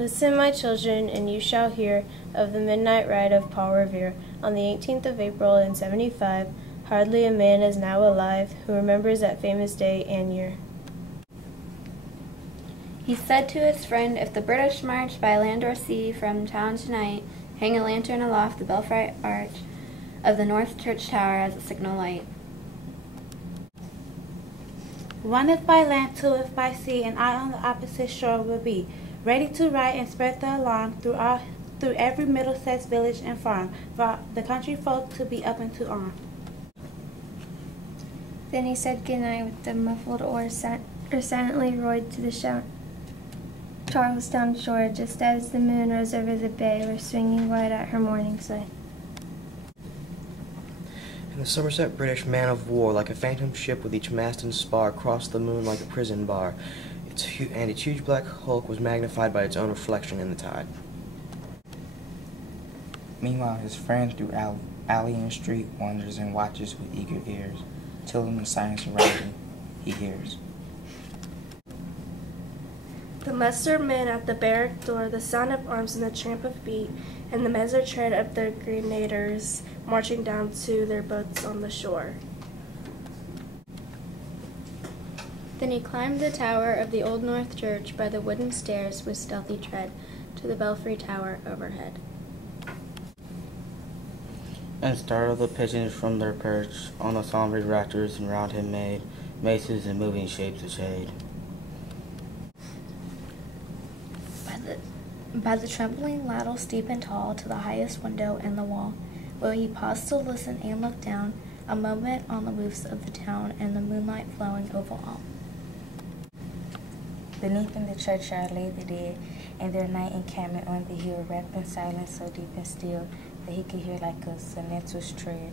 Listen, my children, and you shall hear of the midnight ride of Paul Revere. On the 18th of April in 75, hardly a man is now alive who remembers that famous day and year. He said to his friend, if the British march by land or sea from town tonight, hang a lantern aloft the belfry arch of the North Church Tower as a signal light. One if by land, two if by sea, and I on the opposite shore will be, ready to ride and spread the alarm through every Middlesex village and farm, for the country folk to be up and to arm. Then he said goodnight with the muffled oars silently rowed to the Charlestown shore, just as the moon rose over the bay, where swinging wide at her morning sway. And the Somerset British man-of-war, like a phantom ship with each mast and spar, crossed the moon like a prison bar. Its huge black hulk was magnified by its own reflection in the tide. Meanwhile, his friend through alley and street wanders and watches with eager ears, till in the silence around him he hears. The mustered men at the barrack door, the sound of arms and the tramp of feet, and the measured tread of the grenadiers marching down to their boats on the shore. Then he climbed the tower of the Old North Church by the wooden stairs with stealthy tread to the belfry tower overhead. And startled the pigeons from their perch on the sombre rafters, and round him made maces and moving shapes of shade. By the trembling ladle steep and tall to the highest window in the wall, where he paused to listen and look down a moment on the roofs of the town and the moonlight flowing over all. Beneath in the churchyard lay the dead, and their night encampment on the hill, wrapped in silence so deep and still that he could hear like a sonatus tread.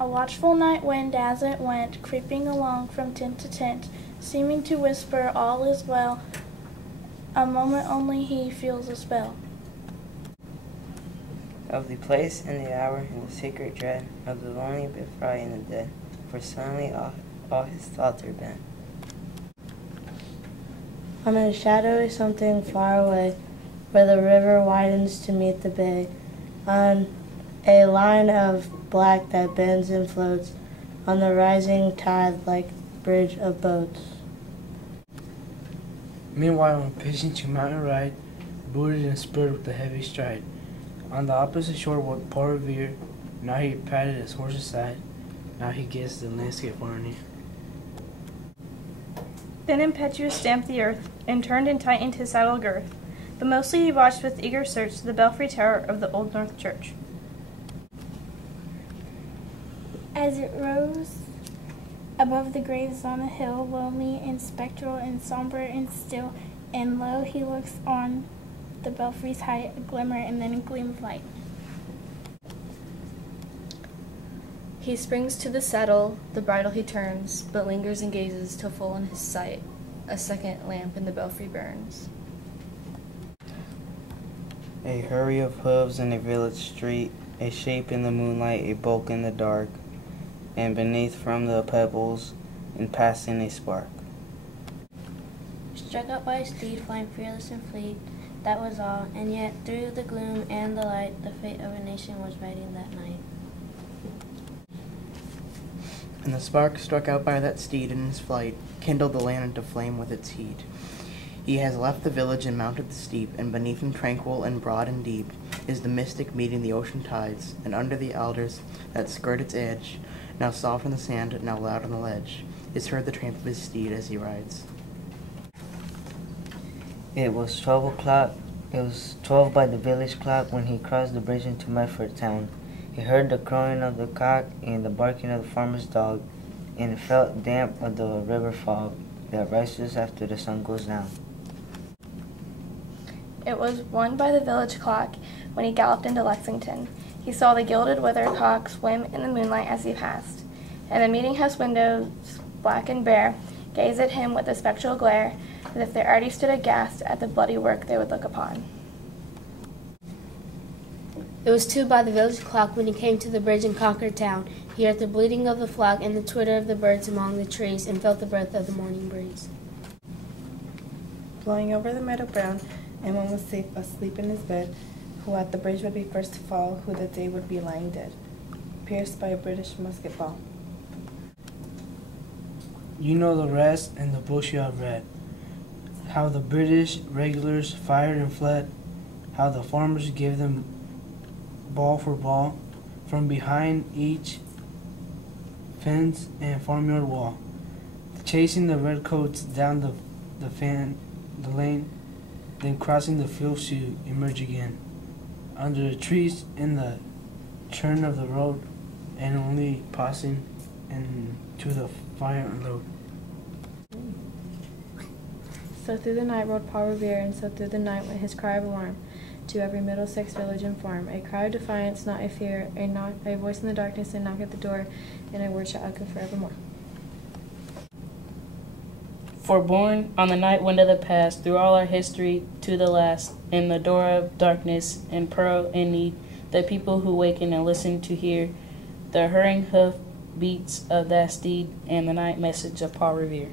A watchful night wind as it went, creeping along from tent to tent, seeming to whisper all is well. A moment only he feels a spell of the place and the hour and the secret dread of the lonely belfry and the dead, for suddenly all his thoughts are bent On a shadowy something far away, where the river widens to meet the bay, on a line of black that bends and floats on the rising tide like bridge of boats. Meanwhile, on pigeon to mountain ride, booted and spurred with a heavy stride. On the opposite shore walked Paul Revere. Now he patted his horse's side. Now he gazed the landscape far near. Then impetuous stamped the earth, and turned and tightened his saddle girth. But mostly he watched with eager search the belfry tower of the Old North Church. as it rose above the graves on a hill, lonely and spectral and somber and still, and lo, he looks on the belfry's height, a glimmer and then a gleam of light. He springs to the saddle, the bridle he turns, but lingers and gazes till full in his sight a second lamp in the belfry burns. A hurry of hooves in a village street, a shape in the moonlight, a bulk in the dark, and beneath from the pebbles, in passing a spark. Struck up by a steed flying fearless and fleet, that was all, and yet through the gloom and the light, the fate of a nation was writing that night. And the spark struck out by that steed in his flight kindled the land into flame with its heat. He has left the village and mounted the steep, and beneath him tranquil and broad and deep is the mystic meeting the ocean tides, and under the alders that skirt its edge, now soft on the sand, now loud on the ledge, is heard the tramp of his steed as he rides. It was 12 o'clock. It was 12 by the village clock when he crossed the bridge into Medford town. He heard the crowing of the cock and the barking of the farmer's dog, and it felt damp of the river fog that rises after the sun goes down. It was 1 by the village clock when he galloped into Lexington. He saw the gilded weathercock swim in the moonlight as he passed, and the meeting-house windows, black and bare, gazed at him with a spectral glare, as if they already stood aghast at the bloody work they would look upon. It was 2 by the village clock when he came to the bridge in Concord town. He heard the bleating of the flock and the twitter of the birds among the trees, and felt the breath of the morning breeze. blowing over the meadow brown, and one was safe asleep in his bed, who at the bridge would be first to fall, who the day would be lying dead, pierced by a British musket ball. You know the rest, and the books you have read. How the British regulars fired and fled, how the farmers gave them ball for ball, from behind each fence and farmyard wall, chasing the redcoats down the lane, then crossing the fields to emerge again, under the trees in the turn of the road, and only passing into the fire unload. So through the night rode Paul Revere, and so through the night went his cry of alarm to every Middlesex village and farm, a cry of defiance, not a fear, a voice in the darkness, a knock at the door, and a word shall echo forevermore. For born on the night wind of the past, through all our history to the last, in the door of darkness and pearl and need, the people who waken and listen to hear the hurrying hoof beats of that steed and the night message of Paul Revere.